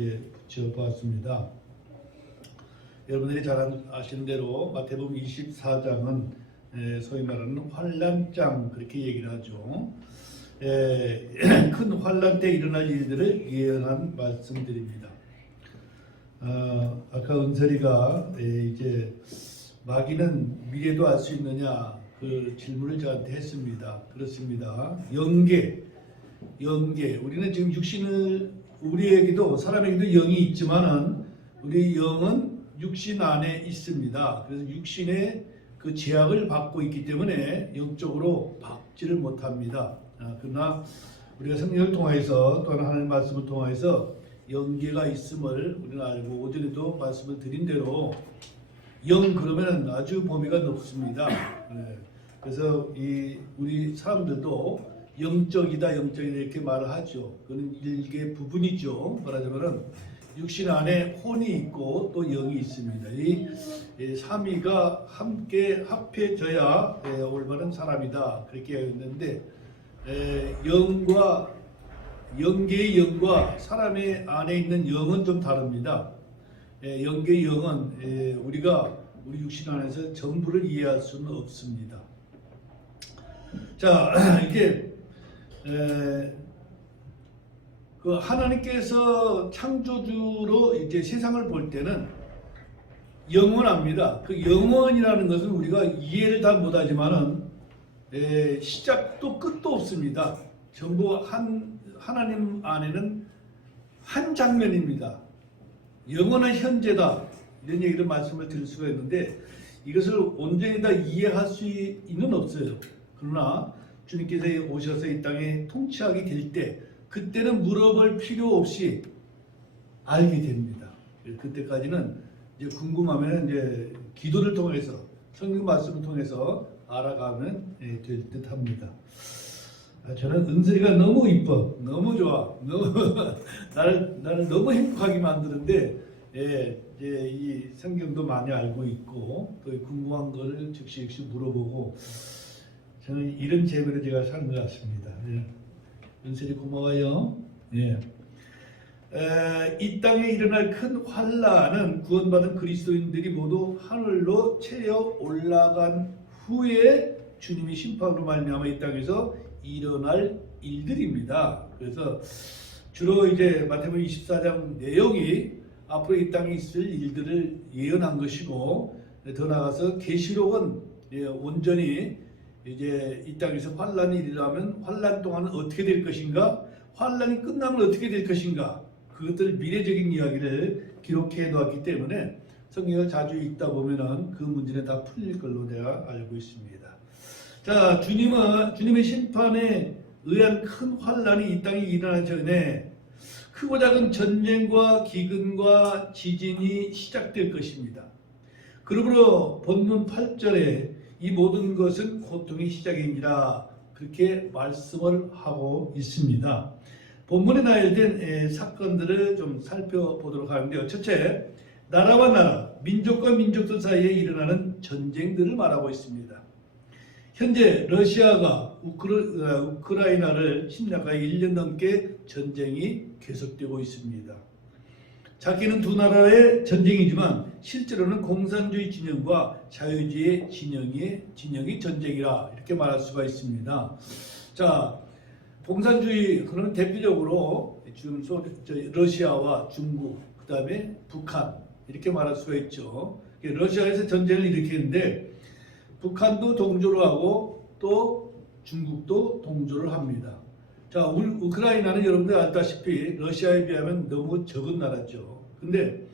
이렇게 붙여보았습니다. 여러분들이 잘 아시는 대로 마태복음 24장은 소위 말하는 환란장 그렇게 얘기를 하죠. 큰 환란 때 일어날 일들을 예언한 말씀드립니다. 아까 은설이가 이제 마귀는 미래도 알 수 있느냐 그 질문을 저한테 했습니다. 그렇습니다. 영계 우리는 지금 육신을 우리에게도 사람에게도 영이 있지만은 우리 영은 육신 안에 있습니다. 그래서 육신의 그 제약을 받고 있기 때문에 영적으로 박지를 못합니다. 그러나 우리가 성경을 통해서 또는 하나님의 말씀을 통해서 영계가 있음을 우리는 알고 오전에도 말씀을 드린 대로 영 그러면 아주 범위가 높습니다. 그래서 우리 사람들도 영적이다 이렇게 말을 하죠. 그건 일개 부분이죠. 말하자면은 육신 안에 혼이 있고 또 영이 있습니다. 이 삼위가 함께 합해져야 올바른 사람이다 그렇게 했는데 영계의 영과 사람의 안에 있는 영은 좀 다릅니다. 영계의 영은 우리가 우리 육신 안에서 전부를 이해할 수는 없습니다. 자, 이게 그 하나님께서 창조주로 이제 세상을 볼 때는 영원합니다. 그 영원이라는 것은 우리가 이해를 다 못하지만은 시작도 끝도 없습니다. 전부 하나님 안에는 한 장면입니다. 영원한 현재다 이런 얘기를 말씀을 드릴 수가 있는데 이것을 온전히 다 이해할 수는 없어요. 그러나 주님께서 오셔서 이 땅에 통치하게 될 때 그때는 물어볼 필요 없이 알게 됩니다. 그때까지는 이제 궁금하면 이제 기도를 통해서 성경 말씀을 통해서 알아가면 될 듯합니다. 저는 은설이가 너무 이뻐, 너무 좋아, 나를 너무 행복하게 만드는데 이 성경도 많이 알고 있고 또 궁금한 걸 즉시 물어보고 저는 이런 재미로 제가 사는 것 같습니다. 은설이 고마워요. 이 땅에 일어날 큰 환란은 구원받은 그리스도인들이 모두 하늘로 채여 올라간 후에 주님이 심판으로 말미암아 이 땅에서 일어날 일들입니다. 그래서 주로 이제 마태복음 24장 내용이 앞으로 이 땅에 있을 일들을 예언한 것이고 더 나아가서 계시록은 온전히 이제 이 땅에서 환란이 일어나면 환란 동안은 어떻게 될 것인가, 환란이 끝나면 어떻게 될 것인가, 그것들 미래적인 이야기를 기록해 놓았기 때문에 성경을 자주 읽다 보면은 그 문제는 다 풀릴 걸로 내가 알고 있습니다. 자, 주님의 심판에 의한 큰 환란이 이 땅에 일어나기 전에 크고 작은 전쟁과 기근과 지진이 시작될 것입니다. 그러므로 본문 8절에 이 모든 것은 고통의 시작이니라 그렇게 말씀을 하고 있습니다. 본문에 나열된 사건들을 좀 살펴보도록 하는데요. 첫째, 나라와 나라, 민족과 민족들 사이에 일어나는 전쟁들을 말하고 있습니다. 현재 러시아가 우크라이나를 침략하여 1년 넘게 전쟁이 계속되고 있습니다. 작게는 두 나라의 전쟁이지만 실제로는 공산주의 진영과 자유주의 진영의 전쟁이라 이렇게 말할 수가 있습니다. 자, 공산주의 그러면 대표적으로 지금 러시아와 중국, 그 다음에 북한 이렇게 말할 수가 있죠. 러시아에서 전쟁을 일으키는데 북한도 동조를 하고 또 중국도 동조를 합니다. 자, 우크라이나는 여러분들 알다시피 러시아에 비하면 너무 적은 나라죠. 근데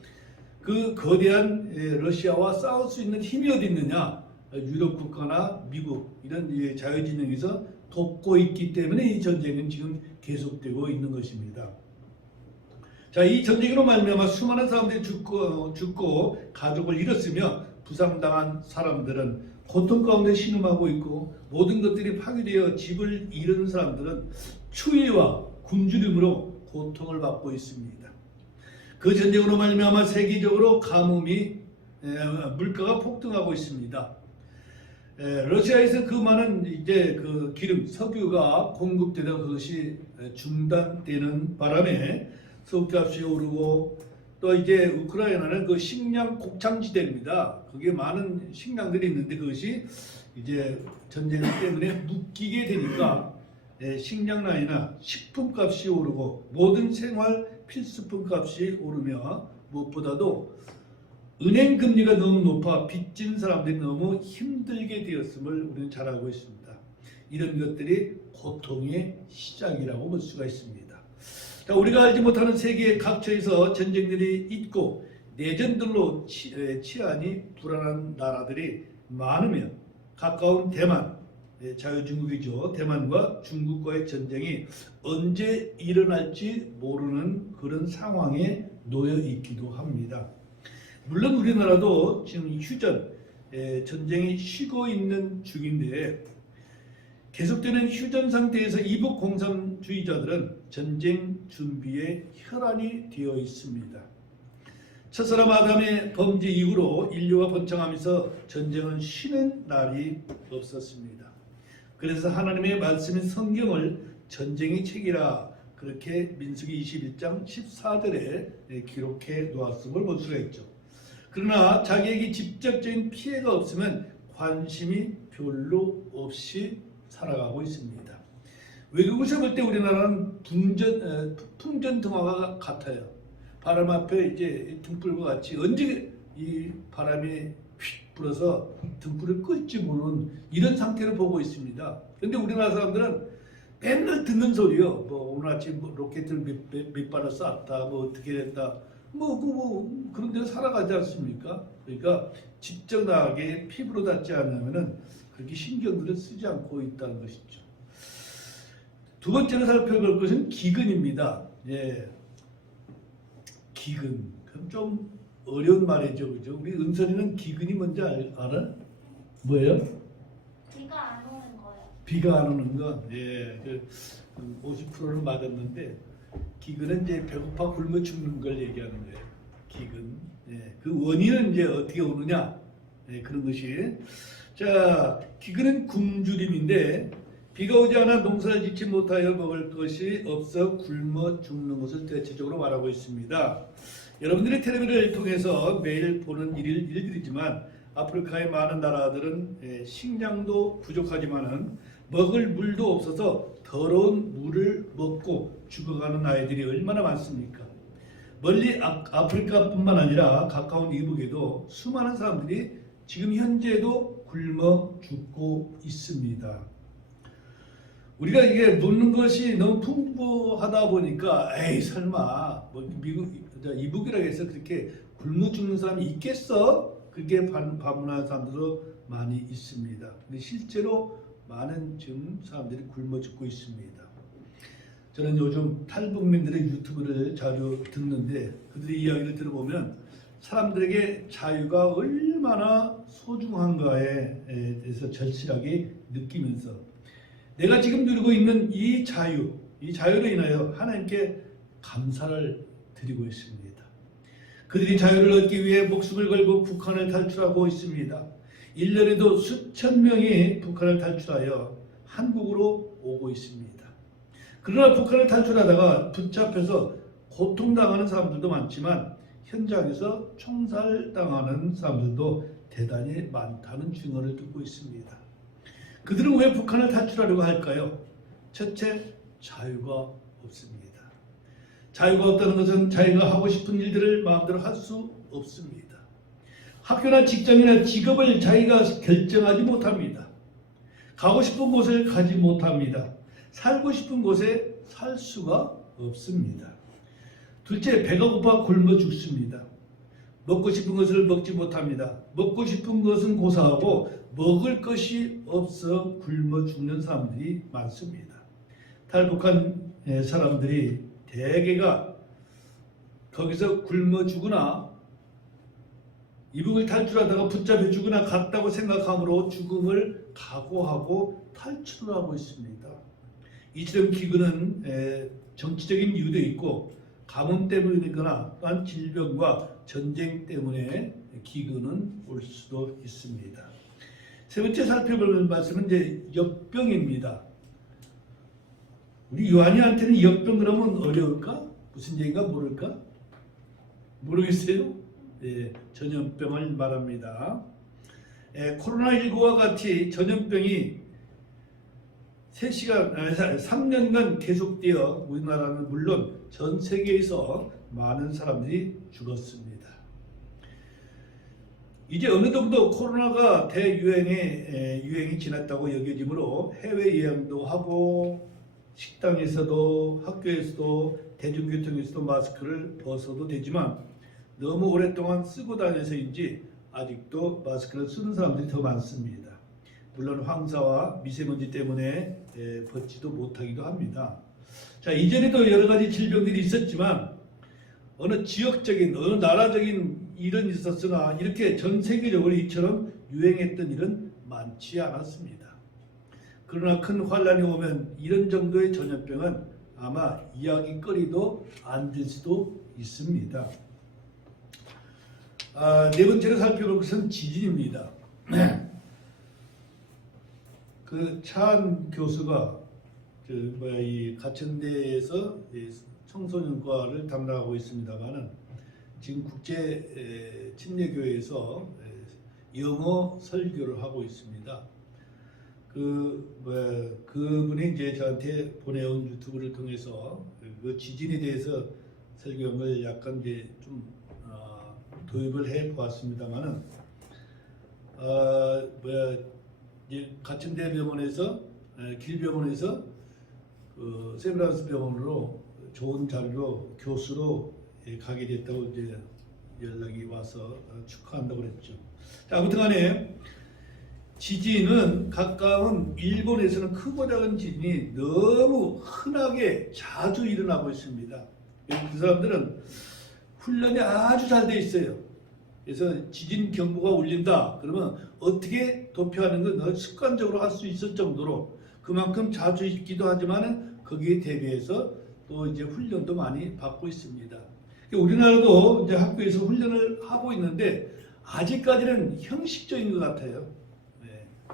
그 거대한 러시아와 싸울 수 있는 힘이 어디 있느냐? 유럽 국가나 미국 이런 자유진영에서 돕고 있기 때문에 이 전쟁은 지금 계속되고 있는 것입니다. 자, 이 전쟁으로 말미암아 수많은 사람들이 죽고 가족을 잃었으며 부상당한 사람들은 고통 가운데 신음하고 있고 모든 것들이 파괴되어 집을 잃은 사람들은 추위와 굶주림으로 고통을 받고 있습니다. 그 전쟁으로 말미암아 세계적으로 가뭄이 물가가 폭등하고 있습니다. 러시아에서 그 많은 이제 석유가 공급되던 그것이 중단되는 바람에 석값이 오르고 또 이제 우크라이나는 그 식량 곡창지대입니다. 그게 많은 식량들이 있는데 그것이 이제 전쟁 때문에 묶이게 되니까 식량난이나 식품값이 오르고 모든 생활 필수품 값이 오르며 무엇보다도 은행 금리가 너무 높아 빚진 사람들이 너무 힘들게 되었음을 우리는 잘 알고 있습니다. 이런 것들이 고통의 시작이라고 볼 수가 있습니다. 자, 우리가 알지 못하는 세계의 각처에서 전쟁들이 있고 내전들로 치안이 불안한 나라들이 많으며 가까운 대만, 자유중국이죠. 대만과 중국과의 전쟁이 언제 일어날지 모르는 그런 상황에 놓여 있기도 합니다. 물론 우리나라도 지금 휴전, 전쟁이 쉬고 있는 중인데 계속되는 휴전 상태에서 이북 공산주의자들은 전쟁 준비에 혈안이 되어 있습니다. 첫사람 아담의 범죄 이후로 인류가 번창하면서 전쟁은 쉬는 날이 없었습니다. 그래서 하나님의 말씀인 성경을 전쟁의 책이라 그렇게 민수기 21장 14절에 기록해 놓았음을 볼 수가 있죠. 그러나 자기에게 직접적인 피해가 없으면 관심이 별로 없이 살아가고 있습니다. 외국에서 볼 때 우리나라는 풍전등화가 같아요. 바람 앞에 이제 등불과 같이 언제 이 바람이 휙 불어서 등불을 끌지 모르는 이런 상태로 보고 있습니다. 그런데 우리나라 사람들은 맨날 듣는 소리요. 뭐 오늘 아침 로켓을 몇 발을 쐈다, 뭐 어떻게 됐다, 그런 데로 살아가지 않습니까? 그러니까 직접 나에게 피부로 닿지 않으면은 그렇게 신경들을 쓰지 않고 있다는 것이죠. 두 번째로 살펴볼 것은 기근입니다. 예, 기근. 그럼 좀 어려운 말이죠, 그죠? 우리 은선이는 기근이 뭔지 알아? 뭐예요? 비가 안 오는 거예요. 비가 안 오는 건, 예, 50%를 맞았는데 기근은 이제 배고파 굶어 죽는 걸 얘기하는 거예요. 기근. 예, 그 원인은 이제 어떻게 오느냐? 예, 그런 것이. 자, 기근은 굶주림인데 비가 오지 않아 농사를 짓지 못하여 먹을 것이 없어 굶어 죽는 것을 대체적으로 말하고 있습니다. 여러분들이 텔레비를 통해서 매일 보는 일들이지만 아프리카의 많은 나라들은 식량도 부족하지만은 먹을 물도 없어서 더러운 물을 먹고 죽어가는 아이들이 얼마나 많습니까? 멀리 아프리카뿐만 아니라 가까운 이북에도 수많은 사람들이 지금 현재도 굶어 죽고 있습니다. 우리가 이게 먹는 것이 너무 풍부하다 보니까 에이 설마 뭐 미국 이북이라고 해서 그렇게 굶어 죽는 사람이 있겠어? 그렇게 반문하는 사람들도 많이 있습니다. 근데 실제로 많은 지금 사람들이 굶어 죽고 있습니다. 저는 요즘 탈북민들의 유튜브를 자주 듣는데 그들의 이야기를 들어보면 사람들에게 자유가 얼마나 소중한가에 대해서 절실하게 느끼면서 내가 지금 누리고 있는 이 자유로 인하여 하나님께 감사를 드리고 있습니다. 그들이 자유를 얻기 위해 목숨을 걸고 북한을 탈출하고 있습니다. 1년에도 수천 명이 북한을 탈출하여 한국으로 오고 있습니다. 그러나 북한을 탈출하다가 붙잡혀서 고통당하는 사람들도 많지만 현장에서 총살당하는 사람들도 대단히 많다는 증언을 듣고 있습니다. 그들은 왜 북한을 탈출하려고 할까요? 첫째, 자유가 없습니다. 자유가 없다는 것은 자기가 하고 싶은 일들을 마음대로 할 수 없습니다. 학교나 직장이나 직업을 자기가 결정하지 못합니다. 가고 싶은 곳을 가지 못합니다. 살고 싶은 곳에 살 수가 없습니다. 둘째, 배가 고파 굶어 죽습니다. 먹고 싶은 것을 먹지 못합니다. 먹고 싶은 것은 고사하고 먹을 것이 없어 굶어 죽는 사람들이 많습니다. 탈북한 사람들이 대개가 거기서 굶어 죽거나 이북을 탈출하다가 붙잡혀 죽거나 갔다고 생각함으로 죽음을 각오하고 탈출을 하고 있습니다. 이처럼 기근은 정치적인 이유도 있고 가뭄 때문이거나 또한 질병과 전쟁 때문에 기근은 올 수도 있습니다. 세 번째 살펴볼 말씀은 이제 역병입니다. 우리 요한이한테는 역병 그러면 어려울까? 무슨 얘기인가 모를까? 모르겠어요? 예, 전염병을 말합니다. 코로나19와 같이 전염병이 3년간 계속되어 우리나라는 물론 전 세계에서 많은 사람들이 죽었습니다. 이제 어느 정도 코로나가 유행이 지났다고 여겨지므로 해외 여행도 하고 식당에서도 학교에서도 대중교통에서도 마스크를 벗어도 되지만 너무 오랫동안 쓰고 다녀서인지 아직도 마스크를 쓰는 사람들이 더 많습니다. 물론 황사와 미세먼지 때문에 벗지도 못하기도 합니다. 자, 이전에도 여러 가지 질병들이 있었지만 어느 지역적인, 어느 나라적인 일은 있었으나 이렇게 전 세계적으로 이처럼 유행했던 일은 많지 않았습니다. 그러나 큰 환란이 오면 이런 정도의 전염병은 아마 이야기거리도 안 될 수도 있습니다. 네 번째로 살펴볼 것은 지진입니다. 그 차한 교수가 이 가천대에서 청소년과를 담당하고 있습니다만은 지금 국제 침례교회에서 영어 설교를 하고 있습니다. 그분이 이제 저한테 보내온 유튜브를 통해서 그 지진에 대해서 설교를 약간 이제 좀 도입을 해 보았습니다만은 가천대 병원에서 길병원에서 세브란스 병원으로 좋은 자리로 교수로 가게 됐다고 이제 연락이 와서 축하한다고 그랬죠. 아무튼간에 지진은 가까운 일본에서는 크고 작은 지진이 너무 흔하게 자주 일어나고 있습니다. 그 사람들은 훈련이 아주 잘 돼 있어요. 그래서 지진 경보가 울린다 그러면 어떻게 도피하는 건 습관적으로 할 수 있을 정도로 그만큼 자주 있기도 하지만 거기에 대비해서 또 이제 훈련도 많이 받고 있습니다. 우리나라도 이제 학교에서 훈련을 하고 있는데 아직까지는 형식적인 것 같아요.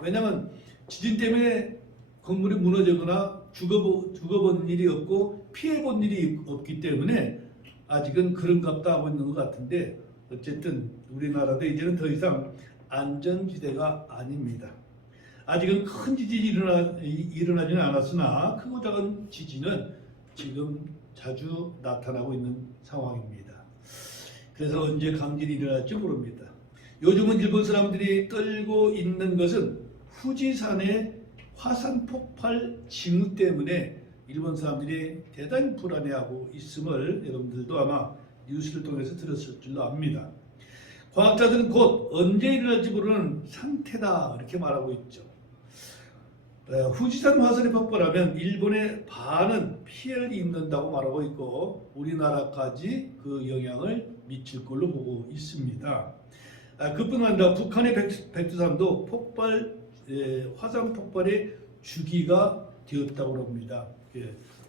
왜냐하면 지진 때문에 건물이 무너지거나 죽어본 일이 없고 피해본 일이 없기 때문에 아직은 그런갑다 하고 있는 것 같은데 어쨌든 우리나라도 이제는 더 이상 안전지대가 아닙니다. 아직은 큰 지진이 일어나지는 않았으나 크고 작은 지진은 지금 자주 나타나고 있는 상황입니다. 그래서 언제 강진이 일어날지 모릅니다. 요즘은 일본 사람들이 떨고 있는 것은 후지산의 화산 폭발 징후 때문에 일본 사람들이 대단히 불안해하고 있음을 여러분들도 아마 뉴스를 통해서 들었을 줄로 압니다. 과학자들은 곧 언제 일어날지 모르는 상태다 이렇게 말하고 있죠. 후지산 화산이 폭발하면 일본의 반은 피해를 입는다고 말하고 있고 우리나라까지 그 영향을 미칠 걸로 보고 있습니다. 그뿐만 아니라 북한의 백두산도 화산 폭발의 주기가 되었다고 합니다.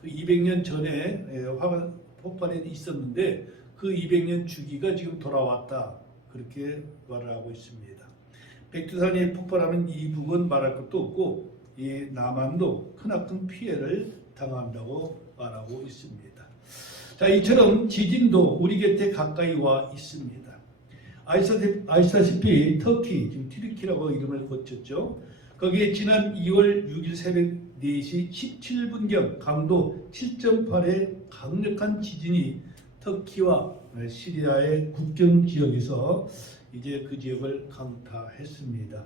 200년 전에 화산 폭발이 있었는데 그 200년 주기가 지금 돌아왔다 그렇게 말을 하고 있습니다. 백두산이 폭발하면 이북은 말할 것도 없고 이 남한도 크나큰 피해를 당한다고 말하고 있습니다. 자, 이처럼 지진도 우리 곁에 가까이 와 있습니다. 아시다시피 터키, 지금 튀르키라고 이름을 고쳤죠. 거기에 지난 2월 6일 새벽 4시 17분경 강도 7.8의 강력한 지진이 터키와 시리아의 국경 지역에서 이제 그 지역을 강타했습니다.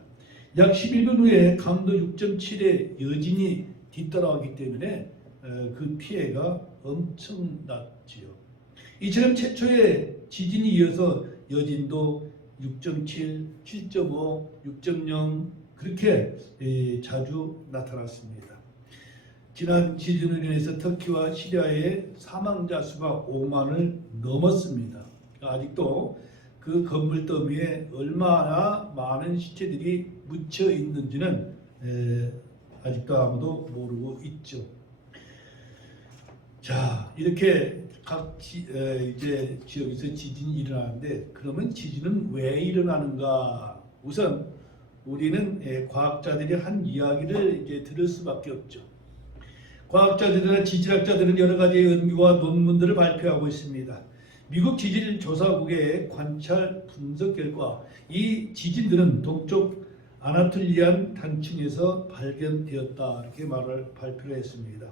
약 11분 후에 강도 6.7의 여진이 뒤따라오기 때문에 그 피해가 엄청났지요. 이처럼 최초의 지진이 이어서 여진도 6.7, 7.5, 6.0 그렇게 자주 나타났습니다. 지난 지진으로 인해서 터키와 시리아의 사망자 수가 5만을 넘었습니다. 아직도 그 건물 더미에 얼마나 많은 시체들이 묻혀 있는지는 아직도 아무도 모르고 있죠. 자, 이렇게 각 이제 지역에서 지진이 일어나는데 그러면 지진은 왜 일어나는가? 우선 우리는 과학자들이 한 이야기를 이제 들을 수밖에 없죠. 과학자들이나 지질학자들은 여러 가지 연구와 논문들을 발표하고 있습니다. 미국 지질조사국의 관찰 분석 결과 이 지진들은 동쪽 아나톨리안 단층에서 발견되었다 이렇게 말을 발표를 했습니다.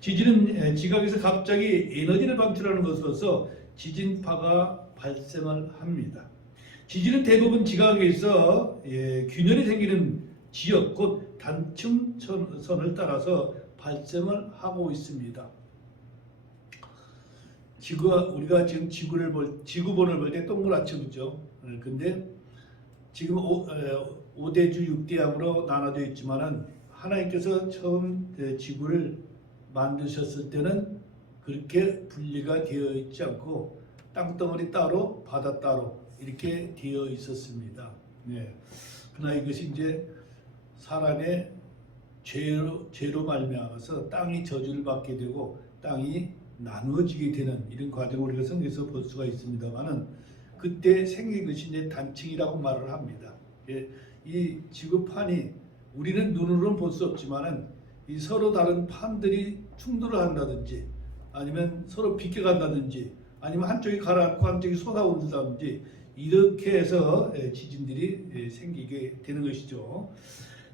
지진은 지각에서 갑자기 에너지를 방출하는 것으로서 지진파가 발생을 합니다. 지진은 대부분 지각에서 균열이 생기는 지역 곧 단층선을 따라서 발생을 하고 있습니다. 우리가 지금 지구본을 볼 때 동그랗죠, 그죠? 근데 지금 5대주 6대양으로 나눠져 있지만은 하나님께서 처음 지구를 만드셨을 때는 그렇게 분리가 되어 있지 않고 땅덩어리 따로 바다 따로 이렇게 되어 있었습니다. 네. 그러나 이것이 이제 사람의 죄로 말미암아서 땅이 저주를 받게 되고 땅이 나누어지게 되는 이런 과정을 우리가 성경에서 볼 수가 있습니다만은 그때 생긴 것이 이제 단층이라고 말을 합니다. 이 지구판이 우리는 눈으로는 볼 수 없지만은 이 서로 다른 판들이 충돌을 한다든지 아니면 서로 비껴간다든지 아니면 한쪽이 가라앉고 한쪽이 쏟아오른다든지 이렇게 해서 지진들이 생기게 되는 것이죠.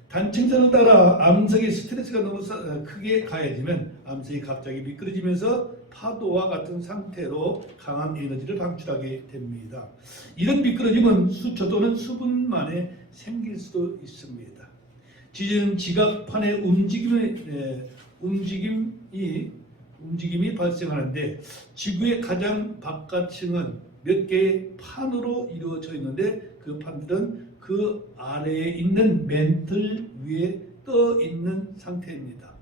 단층선을 따라 암석의 스트레스가 너무 크게 가해지면 암석이 갑자기 미끄러지면서 파도와 같은 상태로 강한 에너지를 방출하게 됩니다. 이런 미끄러짐은 수초 또는 수분 만에 생길 수도 있습니다. 지진은 지각판의 움직임이 발생하는데 지구의 가장 바깥층은 몇 개의 판으로 이루어져 있는데 그 판들은 그 아래에 있는 맨틀 위에 떠 있는 상태입니다.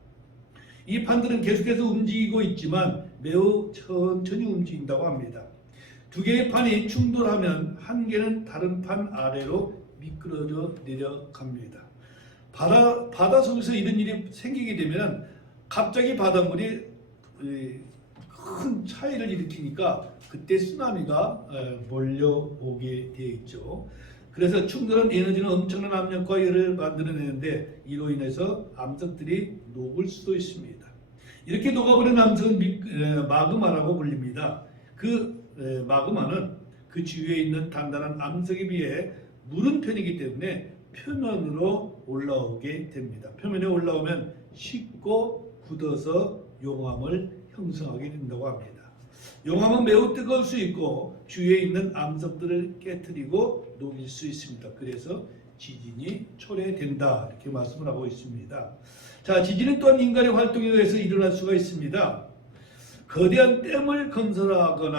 이 판들은 계속해서 움직이고 있지만 매우 천천히 움직인다고 합니다. 두 개의 판이 충돌하면 한 개는 다른 판 아래로 미끄러져 내려갑니다. 바다 속에서 이런 일이 생기게 되면 갑자기 바닷물이 큰 차이를 일으키니까 그때 쓰나미가 몰려오게 되어 있죠. 그래서 충돌한 에너지는 엄청난 압력과 열을 만들어내는데 이로 인해서 암석들이 녹을 수도 있습니다. 이렇게 녹아버린 암석은 마그마라고 불립니다. 그 마그마는 그 주위에 있는 단단한 암석에 비해 무른 편이기 때문에 표면으로 올라오게 됩니다. 표면에 올라오면 쉽고 굳어서 용암을 형성하게 된다고 합니다. 용암은 매우 뜨거울 수 있고 주위에 있는 암석들을 깨트리고 녹일 수 있습니다. 그래서 지진이 초래된다 이렇게 말씀을 하고 있습니다. 자, 지진은 또한 인간의 활동에 의해서 일어날 수가 있습니다. 거대한 댐을 건설하게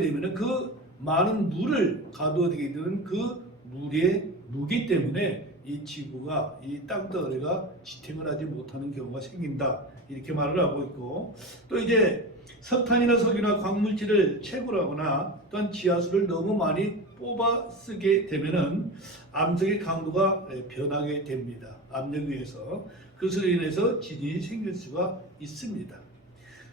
되면 그 많은 물을 가두어두게 되는 그 물의 무게 때문에 이 지구가 이 땅덩어리가 지탱을 하지 못하는 경우가 생긴다 이렇게 말을 하고 있고 또 이제 석탄이나 석유나 광물질을 채굴하거나 또한 지하수를 너무 많이 뽑아 쓰게 되면은 암석의 강도가 변하게 됩니다. 압력에 의해서 그것으로 인해서 지진이 생길 수가 있습니다.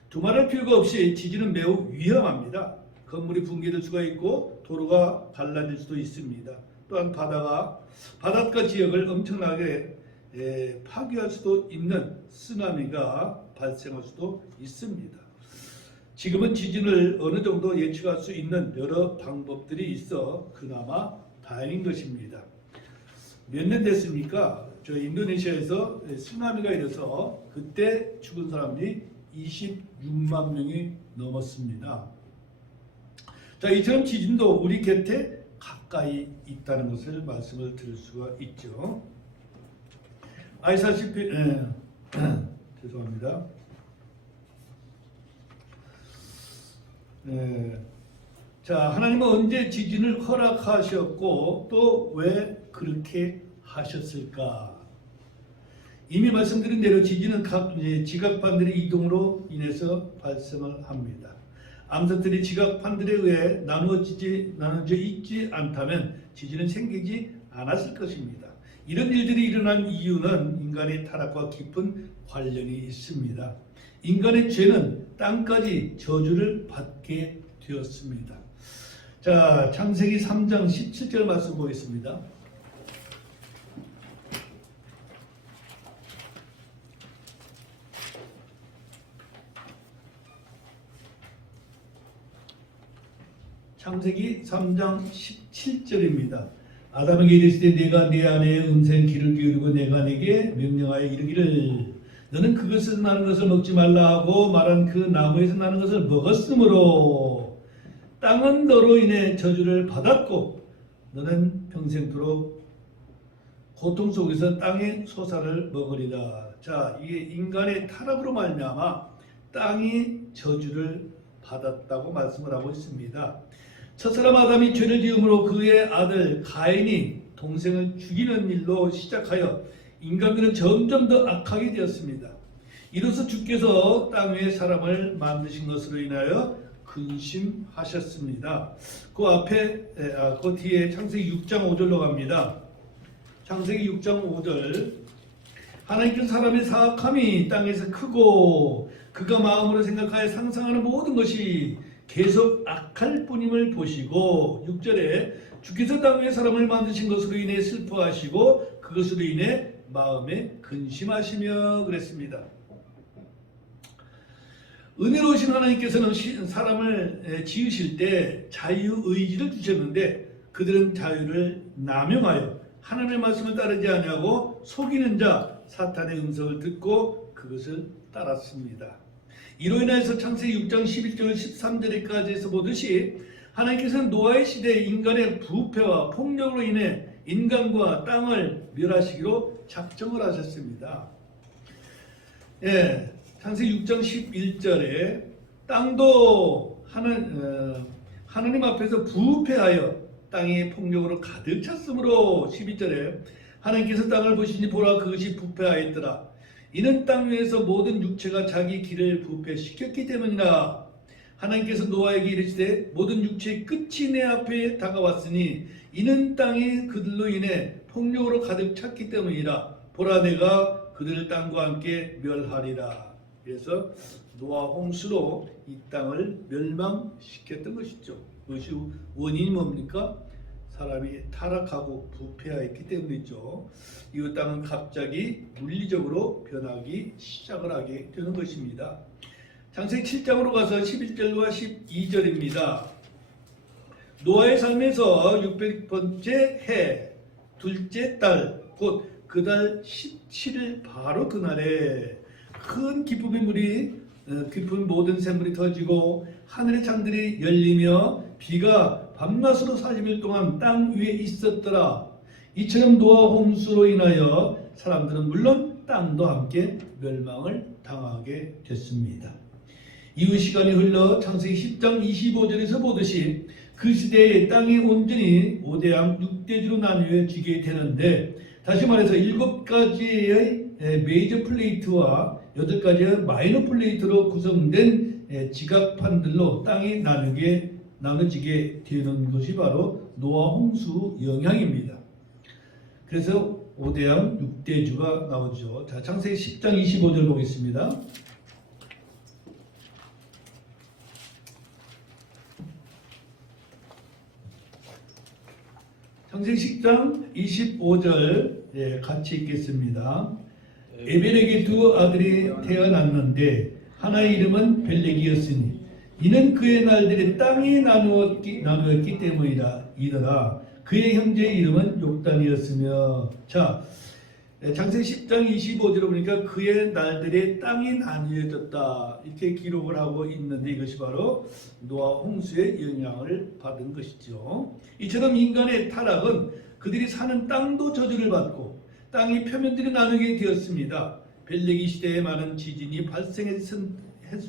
두말할 필요가 없이 지진은 매우 위험합니다. 건물이 붕괴될 수가 있고 도로가 갈라질 수도 있습니다. 또한 바닷가 지역을 엄청나게 파괴할 수도 있는 쓰나미가 발생할 수도 있습니다. 지금은 지진을 어느 정도 예측할 수 있는 여러 방법들이 있어 그나마 다행인 것입니다. 몇 년 됐습니까? 저 인도네시아에서 쓰나미가 일어서 그때 죽은 사람이 26만 명이 넘었습니다. 자, 이처럼 지진도 우리 곁에 가까이 있다는 것을 말씀을 드릴 수가 있죠. 아시다시피 죄송합니다. 자, 하나님은 언제 지진을 허락하셨고 또 왜 그렇게 하셨을까? 이미 말씀드린 대로 지진은 지각판들의 이동으로 인해서 발생을 합니다. 암석들이 지각판들에 의해 나눠져 있지 않다면 지진은 생기지 않았을 것입니다. 이런 일들이 일어난 이유는 인간의 타락과 깊은 관련이 있습니다. 인간의 죄는 땅까지 저주를 받게 되었습니다. 자, 창세기 3장 17절 말씀 보겠습니다. 창세기 3장 17절입니다. 아담에게 이르시되 내가 내 아내의 음성 귀를 기울이고 내가 내게 명령하여 이르기를 너는 그것에서 나는 것을 먹지 말라 하고 말한 그 나무에서 나는 것을 먹었으므로 땅은 너로 인해 저주를 받았고 너는 평생토록 고통 속에서 땅의 소사를 먹으리라. 자, 이게 인간의 타락으로 말미암아 땅이 저주를 받았다고 말씀을 하고 있습니다. 첫사람 아담이 죄를 지음으로 그의 아들 가인이 동생을 죽이는 일로 시작하여 인간들은 점점 더 악하게 되었습니다. 이로써 주께서 땅 위에 사람을 만드신 것으로 인하여 근심하셨습니다. 그 뒤에 창세기 6장 5절로 갑니다. 창세기 6장 5절 하나님께서 사람의 사악함이 땅에서 크고 그가 마음으로 생각하여 상상하는 모든 것이 계속 악할 뿐임을 보시고 6절에 주께서 땅 위에 사람을 만드신 것으로 인해 슬퍼하시고 그것으로 인해 마음에 근심하시며 그랬습니다. 은혜로우신 하나님께서는 사람을 지으실 때 자유의지를 주셨는데 그들은 자유를 남용하여 하나님의 말씀을 따르지 아니하고 속이는 자 사탄의 음성을 듣고 그것을 따랐습니다. 이로 인해서 창세기 6장 11절 13절까지에서 보듯이 하나님께서는 노아의 시대에 인간의 부패와 폭력으로 인해 인간과 땅을 멸하시기로 작정을 하셨습니다. 예, 창세기 6장 11절에 땅도 하나님 앞에서 부패하여 땅이 폭력으로 가득 찼으므로 12절에 하나님께서 땅을 보시니 보라 그것이 부패하였더라. 이는 땅 위에서 모든 육체가 자기 길을 부패시켰기 때문이라. 하나님께서 노아에게 이르시되 모든 육체의 끝이 내 앞에 다가왔으니 이는 땅이 그들로 인해 폭력으로 가득 찼기 때문이라. 보라 내가 그들을 땅과 함께 멸하리라. 그래서 노아 홍수로 이 땅을 멸망시켰던 것이죠. 그것이 원인이 뭡니까? 사람이 타락하고 부패하였기 때문이죠. 이 땅은 갑자기 물리적으로 변하기 시작을 하게 되는 것입니다. 창세기 7장으로 가서 11절과 12절입니다. 노아의 삶에서 600번째 해 둘째 달 곧 그 달 17일 바로 그날에 큰 기쁨의 물이 깊은 모든 샘물이 터지고 하늘의 창들이 열리며 비가 밤낮으로 40일 동안 땅 위에 있었더라. 이처럼 노아 홍수로 인하여 사람들은 물론 땅도 함께 멸망을 당하게 됐습니다. 이후 시간이 흘러 창세기 10장 25절에서 보듯이 그 시대에 땅이 온전히 5대양 6대주로 나뉘어지게 되는데 다시 말해서 7가지의 메이저 플레이트와 8가지의 마이너 플레이트로 구성된 지각판들로 땅이 나눠지게 되는 것이 바로 노아 홍수 영향입니다. 그래서 5대양 6대주가 나오죠. 자, 창세기 10장 25절 보겠습니다. 창세기 10장 25절 같이 읽겠습니다. 에벨에게 두 아들이 태어났는데 하나의 이름은 벨렉이었으니 이는 그의 날들이 땅이 나누었기 때문이라. 그의 형제의 이름은 욕단이었으며. 자, 창세기 10장 25절을 보니까 그의 날들이 땅이 나뉘어졌다 이렇게 기록을 하고 있는데 이것이 바로 노아 홍수의 영향을 받은 것이죠. 이처럼 인간의 타락은 그들이 사는 땅도 저주를 받고 땅의 표면들이 나누게 되었습니다. 벨레기 시대에 많은 지진이 발생했을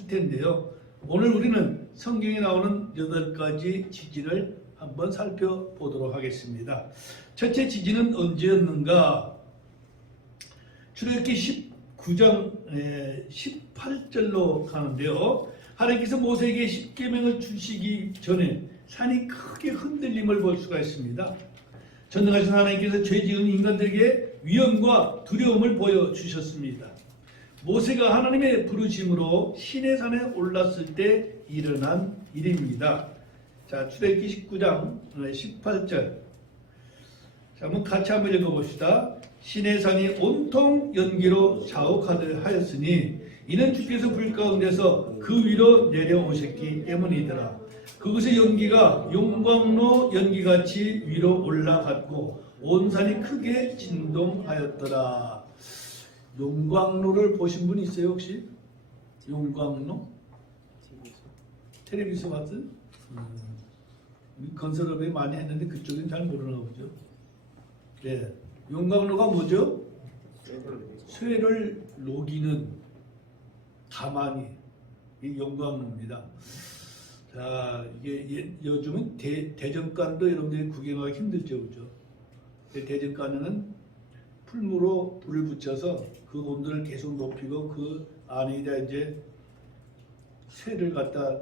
텐데요. 오늘 우리는 성경에 나오는 8가지 지진을 한번 살펴보도록 하겠습니다. 첫째 지진은 언제였는가? 출애굽기 19장 18절로 가는데요. 하나님께서 모세에게 십계명을 주시기 전에 산이 크게 흔들림을 볼 수가 있습니다. 전능하신 하나님께서 죄지은 인간들에게 위험과 두려움을 보여주셨습니다. 모세가 하나님의 부르심으로 시내산에 올랐을 때 일어난 일입니다. 자, 출애굽기 19장 18절. 자, 한번 같이 한번 읽어봅시다. 시내산이 온통 연기로 자욱하였으니 이는 주께서 불 가운데서 그 위로 내려오셨기 때문이더라. 그것의 연기가 용광로 연기같이 위로 올라갔고 온 산이 크게 진동하였더라. 용광로를 보신 분 있어요 혹시? 용광로? 텔레비전 봤어요? 우리 건설업에 많이 했는데 그쪽은 잘 모르나 보죠. 네, 용광로가 뭐죠? 쇠를 녹이는 가마니 이 용광로입니다. 자, 이게 요즘은 대전간도 여러분들이 구경하기 힘들죠, 그죠? 대전간에는 풀무로 불을 붙여서 그 온도를 계속 높이고 그 안에다 이제 쇠를 갖다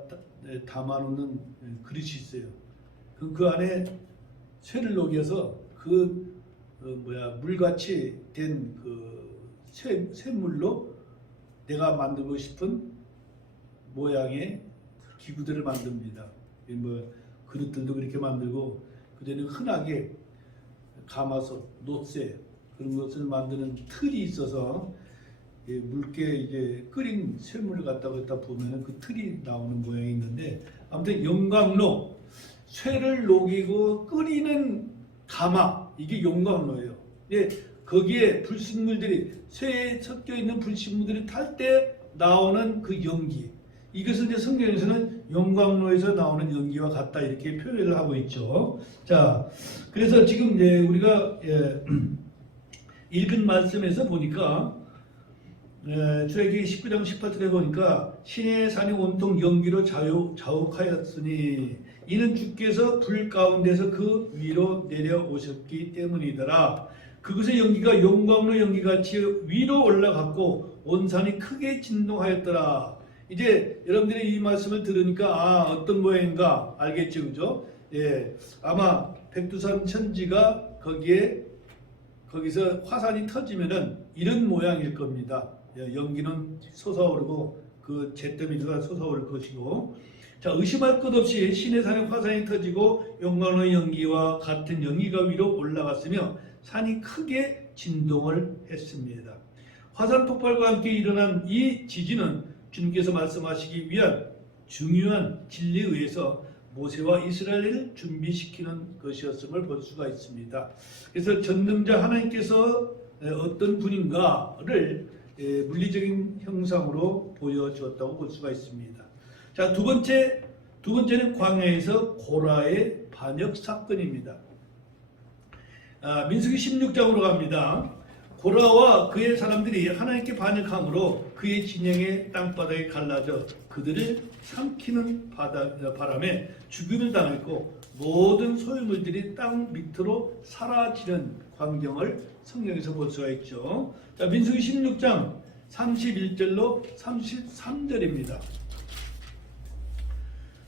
담아놓는 그릇이 있어요. 그럼 그 안에 쇠를 녹여서 그 물같이 된 그 쇠물로 내가 만들고 싶은 모양의 기구들을 만듭니다. 뭐 그릇들도 그렇게 만들고 그전에 흔하게 가마솥, 놋쇠 그런 것을 만드는 틀이 있어서 묽게 이제 끓인 쇠물을 갖다 보면은 그 틀이 나오는 모양이 있는데 아무튼 용광로 쇠를 녹이고 끓이는 가마 이게 용광로예요. 거기에 불순물들이 쇠에 섞여 있는 불순물들이 탈 때 나오는 그 연기 이것을 이제 성경에서는 용광로에서 나오는 연기와 같다 이렇게 표현을 하고 있죠. 자, 그래서 지금 이제 우리가 읽은 말씀에서 보니까 출애굽기 19장 18절에 보니까 시내의 산이 온통 연기로 자욱하였으니 이는 주께서 불 가운데서 그 위로 내려오셨기 때문이더라. 그것의 연기가 용광로 연기같이 위로 올라갔고 온 산이 크게 진동하였더라. 이제 여러분들이 이 말씀을 들으니까 어떤 모양인가 알겠죠, 그죠? 예, 아마 백두산 천지가 거기서 화산이 터지면은 이런 모양일 겁니다. 연기는 솟아오르고 그 잿더미가 솟아오를 것이고, 자, 의심할 것 없이 시내산에 화산이 터지고 용광로의 연기와 같은 연기가 위로 올라갔으며 산이 크게 진동을 했습니다. 화산 폭발과 함께 일어난 이 지진은 주님께서 말씀하시기 위한 중요한 진리에 의해서 모세와 이스라엘을 준비시키는 것이었음을 볼 수가 있습니다. 그래서 전능자 하나님께서 어떤 분인가를 물리적인 형상으로 보여주었다고 볼 수가 있습니다. 자, 두 번째는 광야에서 고라의 반역 사건입니다. 민수기 16장으로 갑니다. 고라와 그의 사람들이 하나님께 반역함으로 그의 진영의 땅바닥에 갈라져 그들을 삼키는 바람에 죽음을 당했고 모든 소유물들이 땅 밑으로 사라지는 광경을 성경에서 볼 수가 있죠. 자, 민수기 16장 31절로 33절입니다.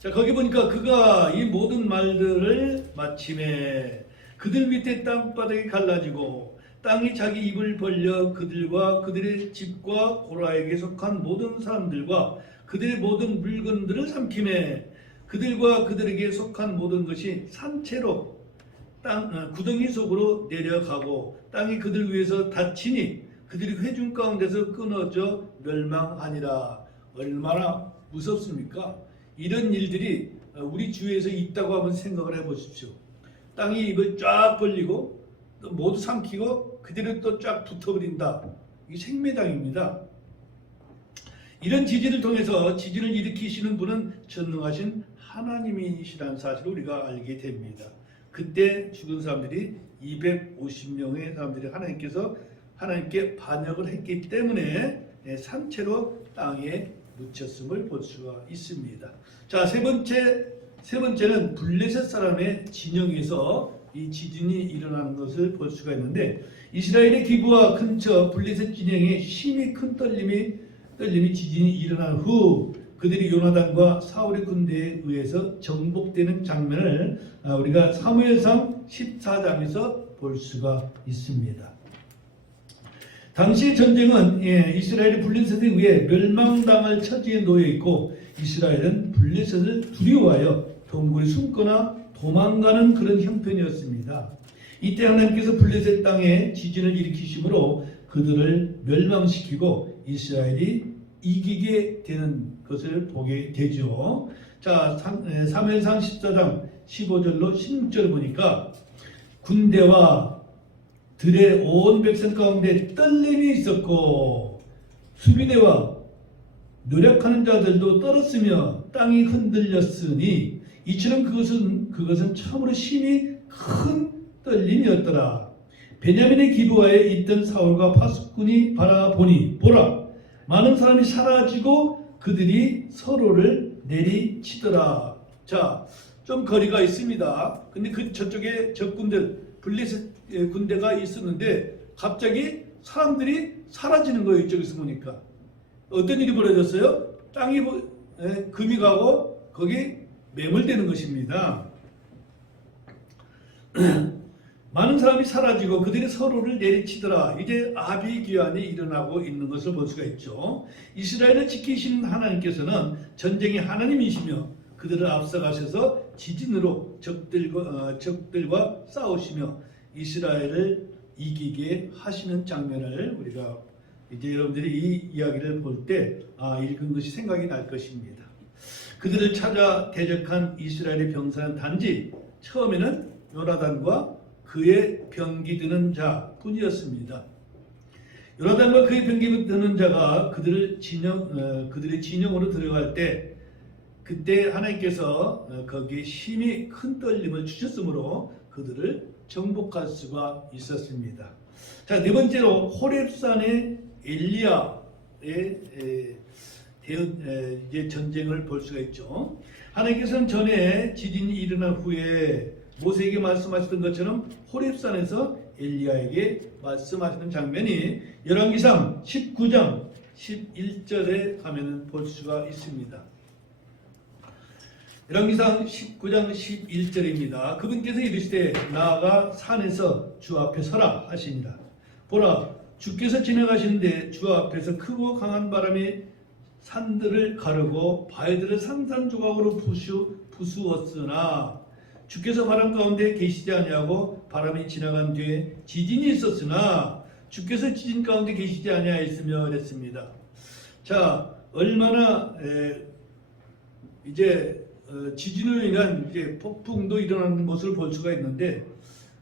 자, 거기 보니까 그가 이 모든 말들을 마침에 그들 밑에 땅바닥이 갈라지고 땅이 자기 입을 벌려 그들과 그들의 집과 고라에게 속한 모든 사람들과 그들의 모든 물건들을 삼키매 그들과 그들에게 속한 모든 것이 산채로 구덩이 속으로 내려가고 땅이 그들 위해서 닫히니 그들이 회중 가운데서 끊어져 멸망하니라. 얼마나 무섭습니까? 이런 일들이 우리 주위에서 있다고 한번 생각을 해보십시오. 땅이 입을 쫙 벌리고 모두 삼키고 그대로 또 쫙 붙어버린다. 이게 생매당입니다. 이런 지진을 통해서 지진을 일으키시는 분은 전능하신 하나님이시라는 사실을 우리가 알게 됩니다. 그때 죽은 사람들이 250명의 사람들이 하나님께 반역을 했기 때문에 산채로 땅에 묻혔음을 볼 수가 있습니다. 자, 세 번째는 블레셋 사람의 진영에서 이 지진이 일어나는 것을 볼 수가 있는데 이스라엘의 기부와 근처 블레셋 진영에 심히 큰 떨림이 지진이 일어난 후 그들이 요나단과 사울의 군대에 의해서 정복되는 장면을 우리가 사무엘상 14장에서 볼 수가 있습니다. 당시 전쟁은 이스라엘이 블레셋에 의해 멸망당할 처지에 놓여 있고 이스라엘은 블레셋을 두려워하여 동굴에 숨거나 도망가는 그런 형편이었습니다. 이때 하나님께서 블레셋 땅에 지진을 일으키심으로 그들을 멸망시키고 이스라엘이 이기게 되는 것을 보게 되죠. 자, 사무엘상 14장 15절로 16절을 보니까 군대와 들의 온 백성 가운데 떨림이 있었고 수비대와 노력하는 자들도 떨었으며 땅이 흔들렸으니 이처럼 그것은 참으로 심히 큰 떨림이었더라. 베냐민의 기브아에 있던 사울과 파수꾼이 바라보니 보라 많은 사람이 사라지고 그들이 서로를 내리치더라. 자, 좀 거리가 있습니다. 근데 그 저쪽에 적군들 블레셋 군대가 있었는데 갑자기 사람들이 사라지는 거예요. 이쪽에서 보니까 어떤 일이 벌어졌어요? 땅이 금이 가고 거기 매몰되는 것입니다. 많은 사람이 사라지고 그들이 서로를 내리치더라. 이제 아비규환이 일어나고 있는 것을 볼 수가 있죠. 이스라엘을 지키시는 하나님께서는 전쟁의 하나님이시며 그들을 앞서가셔서 지진으로 적들과 싸우시며 이스라엘을 이기게 하시는 장면을 우리가 이제 여러분들이 이 이야기를 볼 때 읽은 것이 생각이 날 것입니다. 그들을 찾아 대적한 이스라엘의 병사는 단지 처음에는 요나단과 그의 병기 드는 자뿐이었습니다. 요나단과 그의 병기 드는 자가 그들의 진영으로 들어갈 때 그때 하나님께서 거기에 심히 큰 떨림을 주셨으므로 그들을 정복할 수가 있었습니다. 자, 네 번째로 호렙산의 엘리야의 이제 전쟁을 볼 수가 있죠. 하나님께서는 전에 지진이 일어난 후에 모세에게 말씀하셨던 것처럼 호렙산에서 엘리야에게 말씀하시는 장면이 열왕기상 19장 11절에 가면 볼 수가 있습니다. 열왕기상 19장 11절입니다. 그분께서 이르시되 나아가 산에서 주 앞에 서라 하시니라. 보라 주께서 지나가시는데 주 앞에서 크고 강한 바람이 산들을 가르고 바위들을 산산조각으로 부수었으나 주께서 바람 가운데 계시지 아니하고 바람이 지나간 뒤에 지진이 있었으나 주께서 지진 가운데 계시지 아니하였으며 그랬습니다. 자, 얼마나 이제 지진으로 인한 이제 폭풍도 일어나는 것을 볼 수가 있는데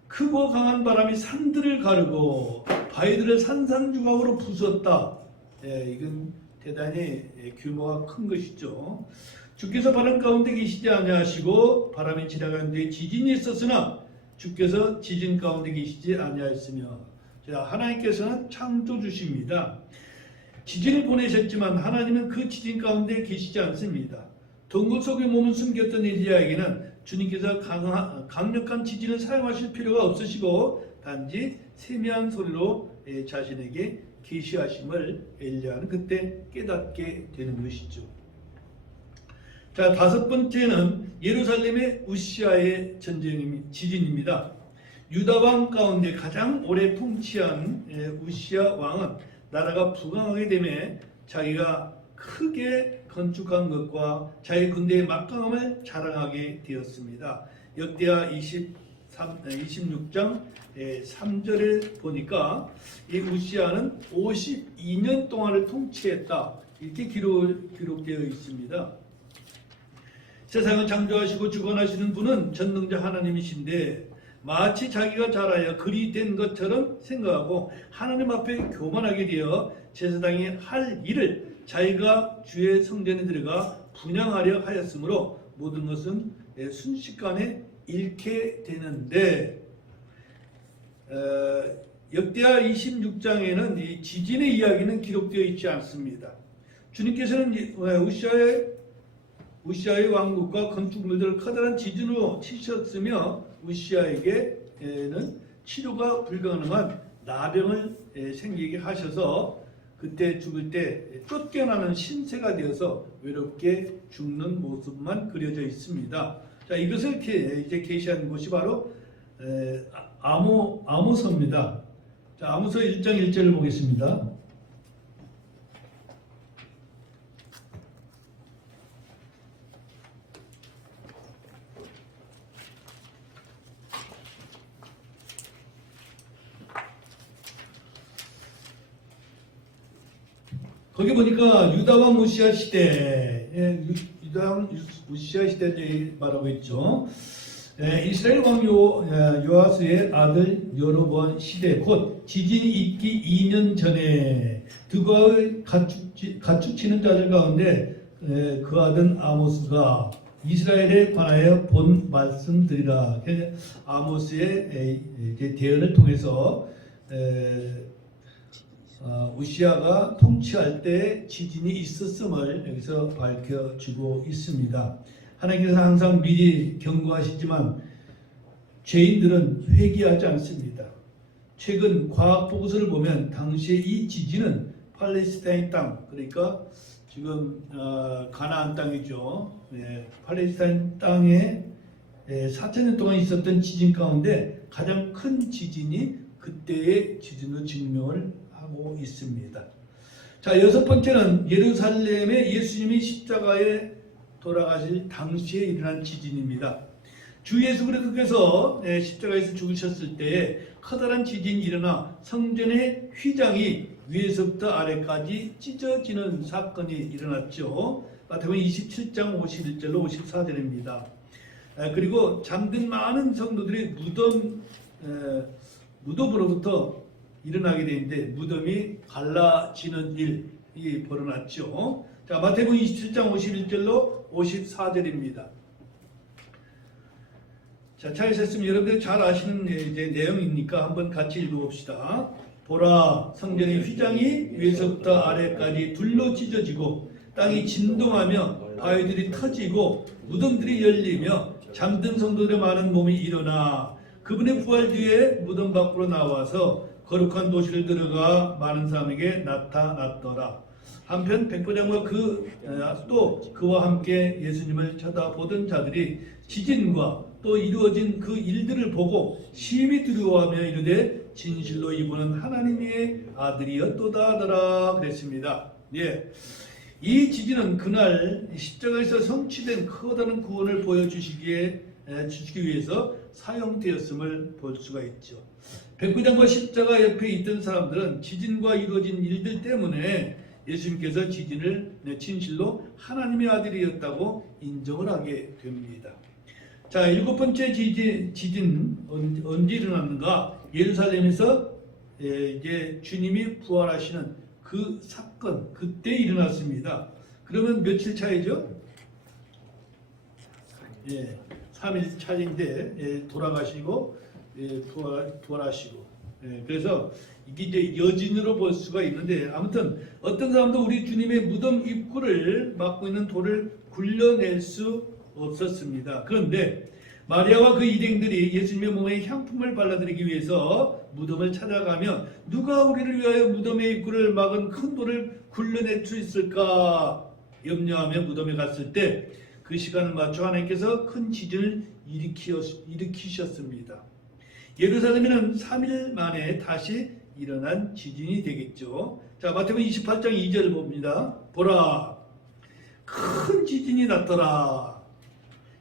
크고 강한 바람이 산들을 가르고 바위들을 산산조각으로 부수었다. 이건 대단히 규모가 큰 것이죠. 주께서 바람 가운데 계시지 아니하시고 바람이 지나간 뒤에 지진이 있었으나 주께서 지진 가운데 계시지 아니하였으며. 자, 하나님께서는 창조주십니다. 지진을 보내셨지만 하나님은 그 지진 가운데 계시지 않습니다. 동굴 속에 몸을 숨겼던 엘리야에게는 주님께서 강력한 지진을 사용하실 필요가 없으시고 단지 세미한 소리로 자신에게 계시하심을 엘리야는 그때 깨닫게 되는 것이죠. 자, 다섯 번째는 예루살렘의 우시아의 지진입니다. 유다 왕 가운데 가장 오래 통치한 우시아 왕은 나라가 부강하게 되매 자기가 크게 건축한 것과 자기 군대의 막강함을 자랑하게 되었습니다. 역대하 26장 3절에 보니까 이 우시아는 52년 동안을 통치했다. 이렇게 기록되어 있습니다. 세상을 창조하시고 주관하시는 분은 전능자 하나님이신데 마치 자기가 잘하여 글이 된 것처럼 생각하고 하나님 앞에 교만하게 되어 제사장이 할 일을 자기가 주의 성전에 들어가 분향하려 하였으므로 모든 것은 순식간에 잃게 되는데 역대하 26장에는 이 지진의 이야기는 기록되어 있지 않습니다. 주님께서는 우시아의 왕국과 건축물들을 커다란 지진으로 치셨으며 우시아에게는 치료가 불가능한 나병을 생기게 하셔서 그때 죽을 때 쫓겨나는 신세가 되어서 외롭게 죽는 모습만 그려져 있습니다. 자, 이것을 이제 계시한 곳이 바로 아모서입니다. 자, 아모서 1장 1절을 보겠습니다. 거기 보니까 유다왕 우시아 시대, 우시아 시대를 말하고 있죠. 이스라엘 왕 요아스의 아들 여로보암 시대 곧 지진이 있기 2년 전에 드고아의 가축치는 자들 가운데 그 아들 아모스가 이스라엘에 관하여 본 말씀드리라. 아모스의 대언을 통해서 우시아가 통치할 때 지진이 있었음을 여기서 밝혀주고 있습니다. 하나님께서 항상 미리 경고하시지만 죄인들은 회개하지 않습니다. 최근 과학 보고서를 보면 당시에 이 지진은 팔레스타인 땅, 그러니까 지금 가나안 땅이죠. 팔레스타인 땅에 4,000년 동안 있었던 지진 가운데 가장 큰 지진이 그때의 지진으로 증명을 하고 있습니다. 자, 여섯 번째는 예루살렘에 예수님이 십자가에 돌아가실 당시에 일어난 지진입니다. 주 예수 그리스도께서 십자가에서 죽으셨을 때에 커다란 지진이 일어나 성전의 휘장이 위에서부터 아래까지 찢어지는 사건이 일어났죠. 마태복음 27장 51절로 54절입니다. 그리고 잠든 많은 성도들이 무덤으로부터 일어나게 되는데 무덤이 갈라지는 일이 벌어났죠. 자, 마태복음 27장 51절로 54절입니다. 자, 찾으셨으면 여러분들 잘 아시는 내용이니까 한번 같이 읽어봅시다. 보라, 성전의 휘장이 위에서부터 아래까지 둘로 찢어지고 땅이 진동하며 바위들이 터지고 무덤들이 열리며 잠든 성도들의 많은 몸이 일어나 그분의 부활 뒤에 무덤 밖으로 나와서 거룩한 도시를 들어가 많은 사람에게 나타났더라. 한편 백부장과 또 그와 함께 예수님을 쳐다보던 자들이 지진과 또 이루어진 그 일들을 보고 심히 두려워하며 이르되 진실로 이분은 하나님의 아들이었도다 하더라 그랬습니다. 예. 이 지진은 그날 십자가에서 성취된 커다란 구원을 보여주시기 위해서 사용되었음을 볼 수가 있죠. 백부장과 십자가 옆에 있던 사람들은 지진과 이루어진 일들 때문에 예수님께서 지진을 진실로 하나님의 아들이었다고 인정을 하게 됩니다. 자, 일곱 번째 지진 언제 일어났는가? 예루살렘에서 이제 주님이 부활하시는 그 사건 그때 일어났습니다. 그러면 며칠 차이죠? 3일 차인데 돌아가시고 부활하시고 그래서 이게 이제 여진으로 볼 수가 있는데 아무튼 어떤 사람도 우리 주님의 무덤 입구를 막고 있는 돌을 굴려낼 수 없었습니다. 그런데 마리아와 그 일행들이 예수님의 몸에 향품을 발라드리기 위해서 무덤을 찾아가며 누가 우리를 위하여 무덤의 입구를 막은 큰 돌을 굴려낼 수 있을까 염려하며 무덤에 갔을 때 그 시간을 맞춰 하나님께서 큰 지진을 일으키셨습니다. 예루살렘에는 3일 만에 다시 일어난 지진이 되겠죠. 자, 마태복음 28장 2절을 봅니다. 보라, 큰 지진이 났더라.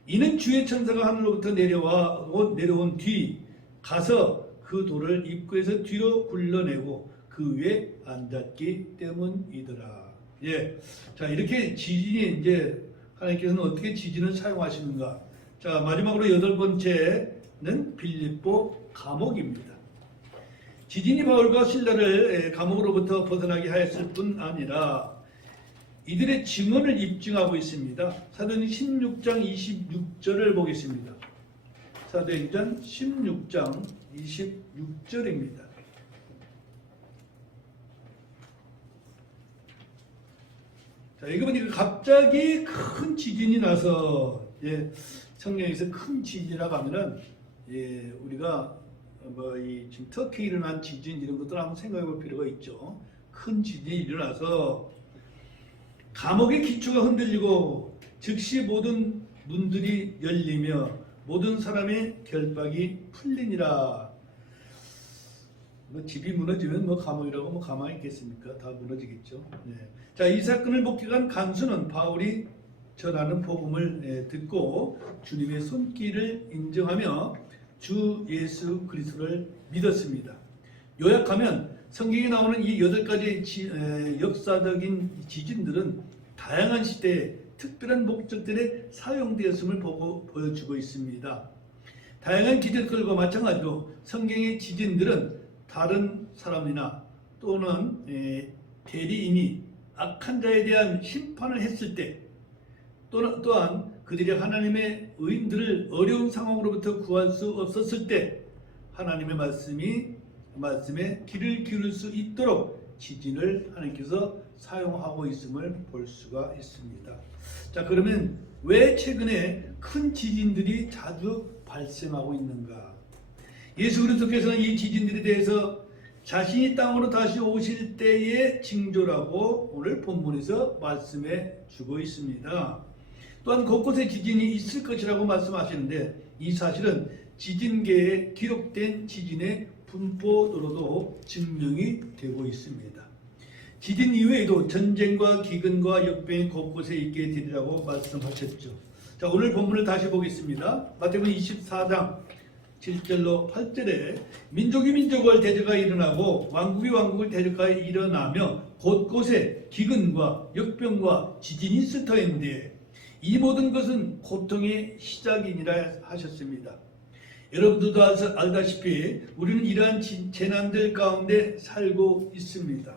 이는 주의 천사가 하늘로부터 내려온 뒤 가서 그 돌을 입구에서 뒤로 굴러내고 그 위에 앉았기 때문이더라. 예. 자, 이렇게 지진이 이제 하나님께서는 어떻게 지진을 사용하시는가? 자, 마지막으로 여덟 번째는 빌립보 감옥입니다. 지진이 바울과 실라를 감옥으로부터 벗어나게 하였을 뿐 아니라 이들의 증언을 입증하고 있습니다. 사도행전 16장 26절을 보겠습니다. 사도행전 16장 26절입니다. 자, 이거 보니까 갑자기 큰 지진이 나서 성경에서 큰 지진이라고 하면은 우리가 지금 터키에 일어난 지진 이런 것들 한번 생각해 볼 필요가 있죠. 큰 지진이 일어나서 감옥의 기초가 흔들리고 즉시 모든 문들이 열리며 모든 사람의 결박이 풀리니라. 집이 무너지면 감옥이라고 가만히 있겠습니까? 다 무너지겠죠. 자, 이 사건을 목격한 간수는 바울이 전하는 복음을 듣고 주님의 손길을 인정하며 주 예수 그리스도를 믿었습니다. 요약하면 성경에 나오는 이 8가지 역사적인 지진들은 다양한 시대에 특별한 목적들에 사용되었음을 보여주고 있습니다. 다양한 기적들과 마찬가지로 성경의 지진들은 다른 사람이나 또는 대리인이 악한 자에 대한 심판을 했을 때 또한 그들이 하나님의 의인들을 어려운 상황으로부터 구할 수 없었을 때 하나님의 말씀에 귀를 기울일 수 있도록 지진을 하나님께서 사용하고 있음을 볼 수가 있습니다. 자, 그러면 왜 최근에 큰 지진들이 자주 발생하고 있는가? 예수 그리스도께서는 이 지진들에 대해서 자신이 땅으로 다시 오실 때의 징조라고 오늘 본문에서 말씀해 주고 있습니다. 또한 곳곳에 지진이 있을 것이라고 말씀하시는데 이 사실은 지진계에 기록된 지진의 분포도로도 증명이 되고 있습니다. 지진 이외에도 전쟁과 기근과 역병이 곳곳에 있게 되리라고 말씀하셨죠. 자, 오늘 본문을 다시 보겠습니다. 마태복음 24장 7절로 8절에 민족이 민족을 대적하여 일어나고 왕국이 왕국을 대적하여 일어나며 곳곳에 기근과 역병과 지진이 있을 터인데 이 모든 것은 고통의 시작이니라 하셨습니다. 여러분들도 알다시피 우리는 이러한 재난들 가운데 살고 있습니다.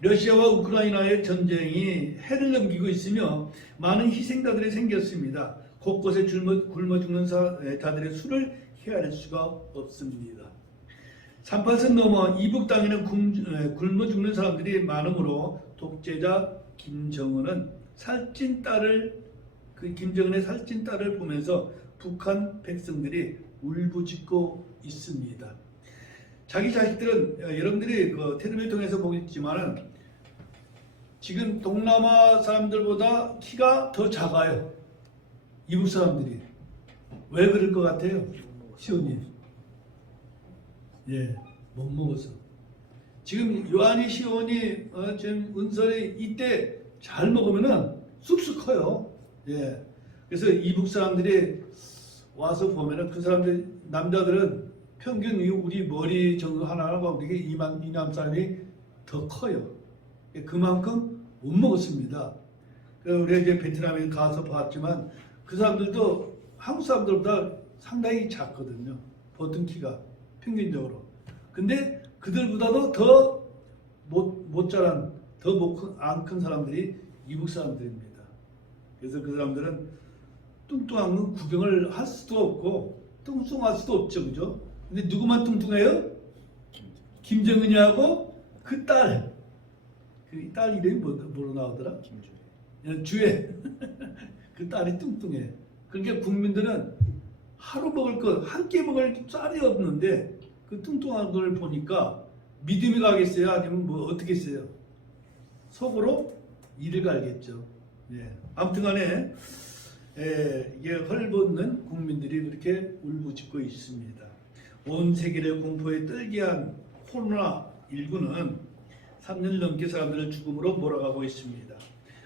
러시아와 우크라이나의 전쟁이 해를 넘기고 있으며 많은 희생자들이 생겼습니다. 곳곳에 굶어 죽는 자들의 수를 헤아릴 수가 없습니다. 38선 넘어 이북 땅에는 굶어 죽는 사람들이 많으므로 독재자 김정은의 살찐 딸을 보면서 북한 백성들이 울부짖고 있습니다. 자기 자식들은 여러분들이 텔레비를 통해서 보겠지만 지금 동남아 사람들보다 키가 더 작아요. 이북 사람들이. 왜 그럴 것 같아요? 시온이. 예, 못 먹어서. 지금 요한이 시온이 지금 은설이 이때 잘 먹으면은 쑥쑥 커요. 예. 그래서 이북 사람들이 와서 보면은 그 사람들 남자들은 평균 우리 머리 정도 하나가 우리 이남 사람이 더 커요. 그만큼 못 먹었습니다. 우리가 이제 베트남에 가서 봤지만 그 사람들도 한국 사람들보다 상당히 작거든요. 보통 키가 평균적으로. 근데 그들보다도 더 못 자란, 더 안 큰 사람들이 이북 사람들입니다. 그래서 그 사람들은 뚱뚱한 건 구경을 할 수도 없고 뚱뚱할 수도 없죠, 그죠? 근데 누구만 뚱뚱해요? 김정은이하고 그 딸. 그 딸 이름이 뭐로 나오더라? 주애. 그 딸이 뚱뚱해. 그러니까 국민들은 하루 먹을 것, 한 끼 먹을 쌀이 없는데 그 뚱뚱한 걸 보니까 믿음이 가겠어요? 아니면 뭐 어떻게 했어요? 속으로 이를 갈겠죠. 예. 아무튼 간에 이게 헐벗는 국민들이 그렇게 울부짖고 있습니다. 온 세계를 공포에 떨게 한 코로나19는 3년 넘게 사람들을 죽음으로 몰아가고 있습니다.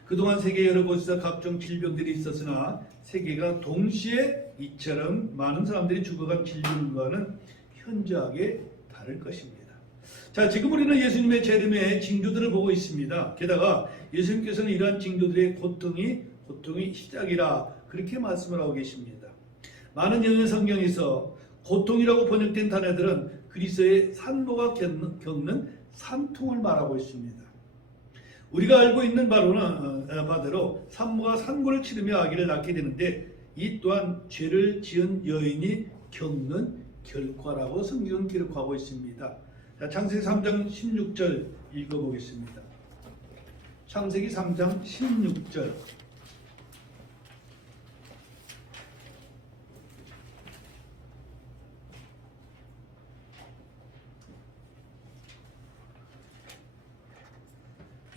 그동안 세계 여러 곳에서 각종 질병들이 있었으나 세계가 동시에 이처럼 많은 사람들이 죽어간 질병과는 현저하게 다를 것입니다. 자, 지금 우리는 예수님의 재림의 징조들을 보고 있습니다. 게다가 예수님께서는 이러한 징조들의 고통이 시작이라 그렇게 말씀을 하고 계십니다. 많은 영의 성경에서 고통이라고 번역된 단어들은 그리스도의 산모가 겪는 산통을 말하고 있습니다. 우리가 알고 있는 바대로 산모가 산고를 치르며 아기를 낳게 되는데 이 또한 죄를 지은 여인이 겪는 결과라고 성경은 기록하고 있습니다. 자, 창세기 3장 16절 읽어보겠습니다. 창세기 3장 16절.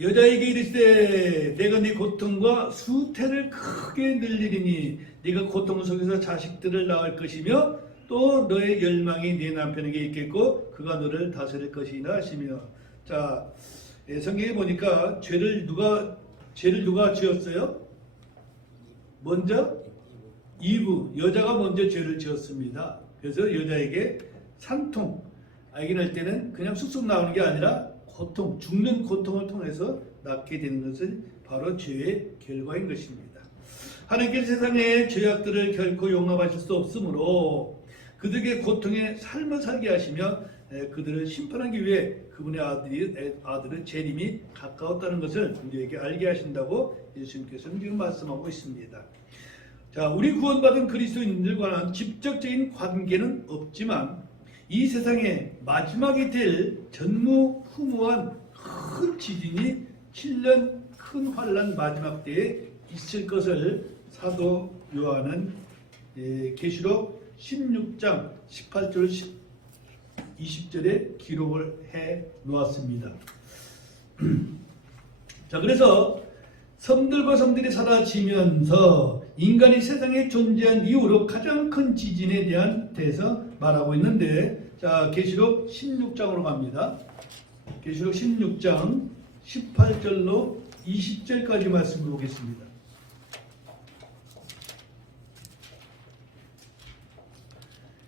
여자에게 이르시되 내가 네 고통과 수태를 크게 늘리리니 네가 고통 속에서 자식들을 낳을 것이며 또 너의 열망이 네 남편에게 있겠고 그가 너를 다스릴 것이라 하시며. 자, 성경에 보니까 죄를 누가 지었어요? 먼저 이브, 여자가 먼저 죄를 지었습니다. 그래서 여자에게 산통, 아기 낳을 때는 그냥 쑥쑥 나오는 게 아니라 고통, 죽는 고통을 통해서 낳게 되는 것은 바로 죄의 결과인 것입니다. 하나님께서 세상의 죄악들을 결코 용납하실 수 없으므로 그들에게 고통의 삶을 살게 하시며 그들을 심판하기 위해 그분의 아들의 재림이 가까웠다는 것을 우리에게 알게 하신다고 예수님께서는 지금 말씀하고 있습니다. 자, 우리 구원받은 그리스도인들과는 직접적인 관계는 없지만 이 세상에 마지막이 될 전무후무한 큰 지진이 7년 큰 환란 마지막 때에 있을 것을 사도 요한은 계시록 16장 18절 20절에 기록을 해 놓았습니다. 자, 그래서 섬들과 섬들이 사라지면서 인간이 세상에 존재한 이후로 가장 큰 지진에 대해서 말하고 있는데, 자, 계시록 16장으로 갑니다. 계시록 16장 18절로 20절까지 말씀을 보겠습니다.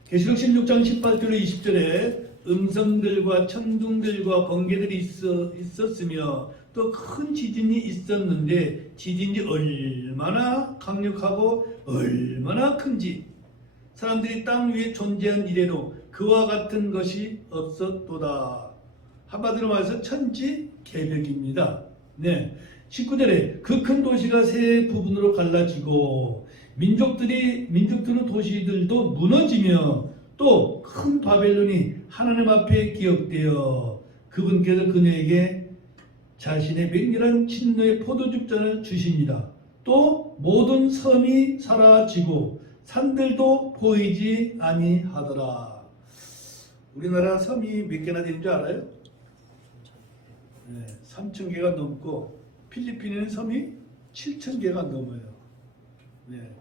계시록 16장 18절로 20절에 음성들과 천둥들과 번개들이 있었으며 또 큰 지진이 있었는데 지진이 얼마나 강력하고 얼마나 큰지 사람들이 땅 위에 존재한 이래로 그와 같은 것이 없었도다. 한마디로 말해서 천지개벽입니다. 네, 19절에 그 큰 도시가 세 부분으로 갈라지고 민족들은 도시들도 무너지며 또 큰 바벨론이 하나님 앞에 기억되어 그분께서 그녀에게 자신의 맹렬한 진노의 포도즙잔을 주십니다. 또 모든 섬이 사라지고 산들도 보이지 아니하더라. 우리나라 섬이 몇 개나 되는 줄 알아요? 네, 3,000개가 넘고 필리핀에는 섬이 7,000개가 넘어요. 네.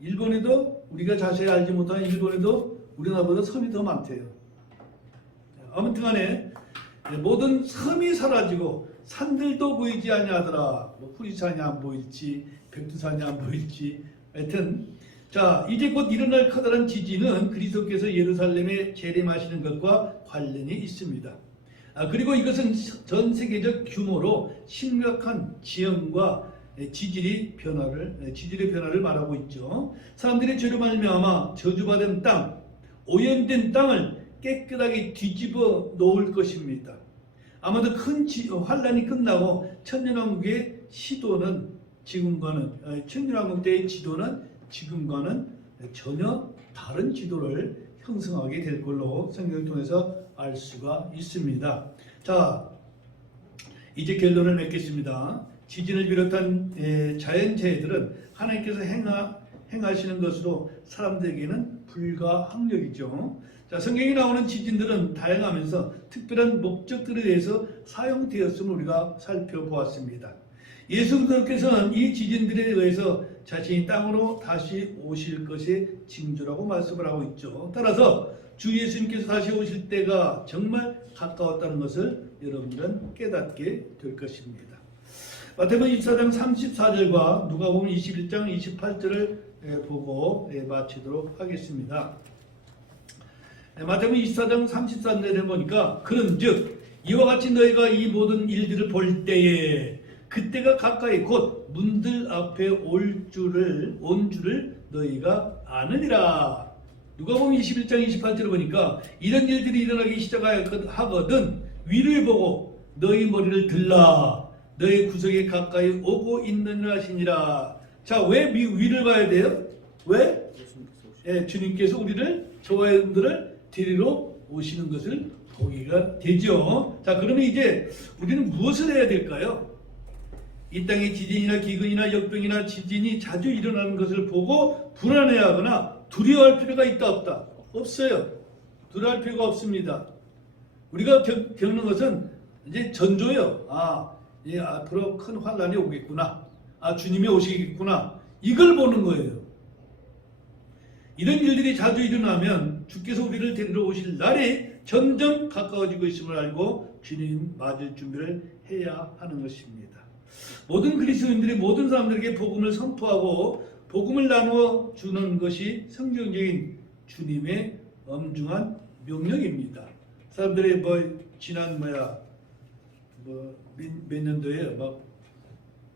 일본에도 우리가 자세히 알지 못하는 일본에도 우리나라보다 섬이 더 많대요. 아무튼 간에 모든 섬이 사라지고 산들도 보이지 아니하더라. 뭐 후리산이 안 보일지 백두산이 안 보일지 하여튼 자, 이제 곧 일어날 커다란 지진은 그리스도께서 예루살렘에 재림하시는 것과 관련이 있습니다. 그리고 이것은 전 세계적 규모로 심각한 지형과 지질의 변화를 말하고 있죠. 사람들의 죄로 말미암아 저주받은 땅, 오염된 땅을 깨끗하게 뒤집어 놓을 것입니다. 아마도 큰 환란이 끝나고 천년왕국의 시도는 천년왕국 때의 지도는 지금과는 전혀 다른 지도를 형성하게 될 걸로 성경을 통해서 알 수가 있습니다. 자, 이제 결론을 맺겠습니다. 지진을 비롯한 자연재해들은 하나님께서 행하시는 것으로 사람들에게는 불가항력이죠. 자, 성경에 나오는 지진들은 다양하면서 특별한 목적들에 대해서 사용되었음을 우리가 살펴보았습니다. 예수 그리스도께서는 이 지진들에 의해서 자신이 땅으로 다시 오실 것의 징조라고 말씀을 하고 있죠. 따라서 주 예수님께서 다시 오실 때가 정말 가까웠다는 것을 여러분들은 깨닫게 될 것입니다. 마태복음 24장 34절과 누가복음 21장 28절을 보고 마치도록 하겠습니다. 마태복음 24장 34절에 보니까 그런즉 이와 같이 너희가 이 모든 일들을 볼 때에 그때가 가까이 곧 문들 앞에 온 줄을 너희가 아느니라. 누가복음 21장 28절을 보니까 이런 일들이 일어나기 시작하거든 위를 보고 너희 머리를 들라 너희 구석에 가까이 오고 있느니라 하시니라. 자, 왜 위를 봐야 돼요? 왜? 주님께서 우리를 저와 여러분들을 데리러 오시는 것을 보기가 되죠. 자, 그러면 이제 우리는 무엇을 해야 될까요? 이 땅에 지진이나 기근이나 역병이나 지진이 자주 일어나는 것을 보고 불안해하거나 두려워할 필요가 있다 없다? 없어요. 두려워할 필요가 없습니다. 우리가 겪는 것은 이제 전조예요. 앞으로 큰 환란이 오겠구나. 주님이 오시겠구나. 이걸 보는 거예요. 이런 일들이 자주 일어나면 주께서 우리를 데리러 오실 날이 점점 가까워지고 있음을 알고 주님 맞을 준비를 해야 하는 것입니다. 모든 그리스도인들이 모든 사람들에게 복음을 선포하고 복음을 나누어 주는 것이 성경적인 주님의 엄중한 명령입니다. 사람들이 지난 몇 년도에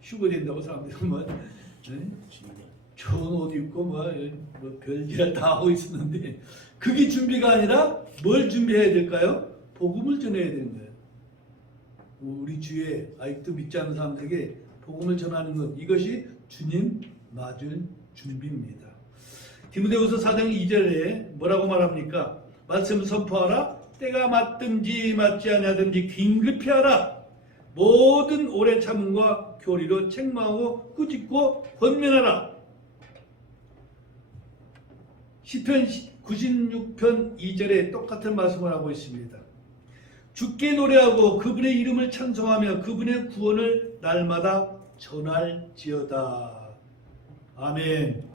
휴거 된다고 사람들이 네? 좋은 옷 입고 뭐 별짓을 다 하고 있었는데 그게 준비가 아니라 뭘 준비해야 될까요? 복음을 전해야 되는 거예요. 우리 주에 아직도 믿지 않는 사람들에게 복음을 전하는 것, 이것이 주님 맞을 준비입니다. 디모데후서 4장 2절에 뭐라고 말합니까? 말씀을 선포하라. 때가 맞든지 맞지 아니하든지 긴급히 하라. 모든 오래 참음과 교리로 책망하고 꾸짖고 권면하라. 시편 96편 2절에 똑같은 말씀을 하고 있습니다. 주께 노래하고 그분의 이름을 찬송하며 그분의 구원을 날마다 전할지어다. 아멘.